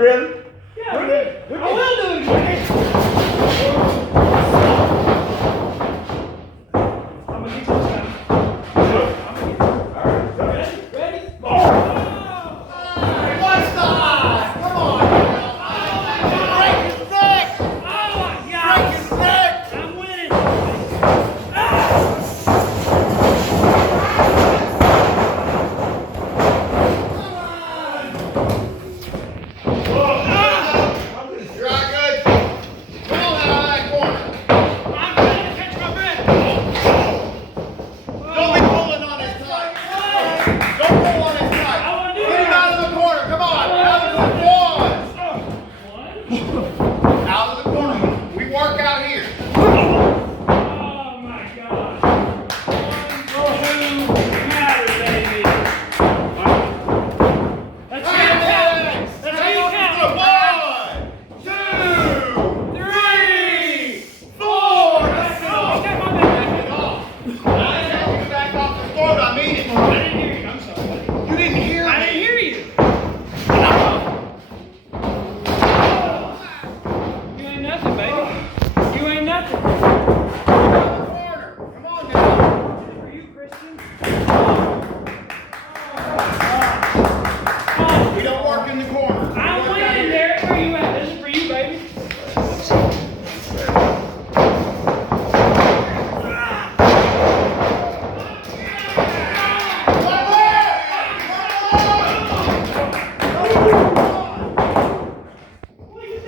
Really? Yeah, I will do it. I'm gonna get you this time. Ready? Oh! What's the odds? Come on. Break his neck. Oh my God! Break his neck. I'm winning. You're all good. Come on out of that corner. I'm trying to catch my breath. Don't be pulling on his tight. Don't pull on his tight. I wanna do Get him that. out of the corner. Come on. Out of the one. One. Out of the corner. We work out here. Oh my God. 1, 2, matter, baby. Let's get it count. Let's get it count. 1, 2, 3, 4. That's it off. Get my back. That's it off. I ain't having you back off the floor, but I mean it. I didn't hear you. I'm sorry. You didn't hear I me. didn't hear you. You ain't nothing, baby. You ain't nothing. Corner. Come on now. For you, Christian. We don't work in the corner. We I'm work out winning, here. Derek. Where you at? This is for you, baby.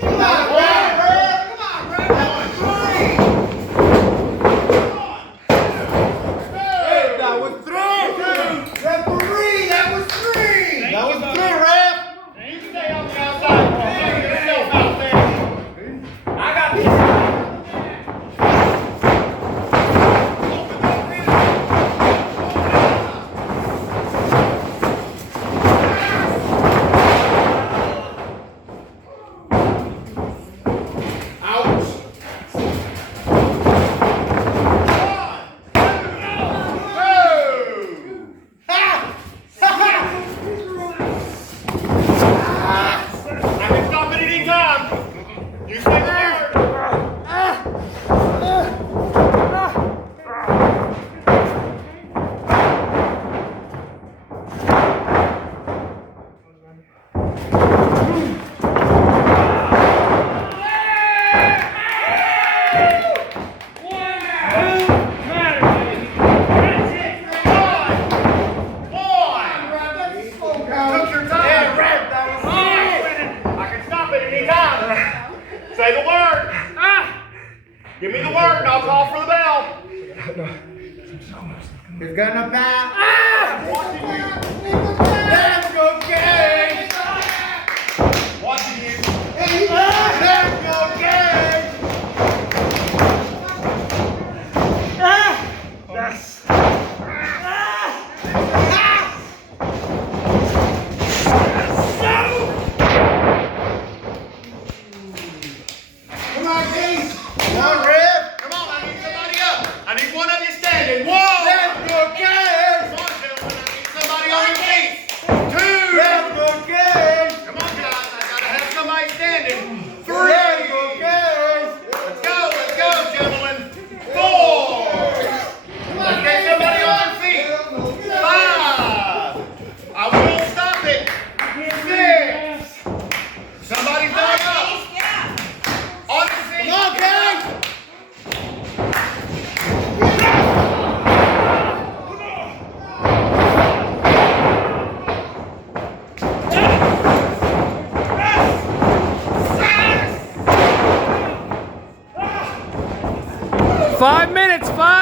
Come on, Brad. Come on, Brad. That was three. Referee, that was three. That was three, ref. You stay on the outside. Get yourself out there. I got this. Ouch. 1, 2. I can stop at any time. You say the word. Took your time. Yeah, Red, that was I can stop at any time. Say the word. Give me the word and I'll call for the bell. It's gonna pass. Watching you. Let's go, Gage. Watching you. Let's go, Gage. Come on, Gage. Come on, Red. Come on, I need somebody up. I need one of you standing. 1. Let's go, Gage. Come on, gentlemen. I need somebody on your feet. 2. Let's go, Gage. Come on, guys. I gotta have somebody standing. 3. Let's go, Gage. Let's go, gentlemen. 4. Let's get somebody on their feet. 5. I won't stop it. 6. Somebody's not up. On your feet. Come on, Gage. Five minutes, 5.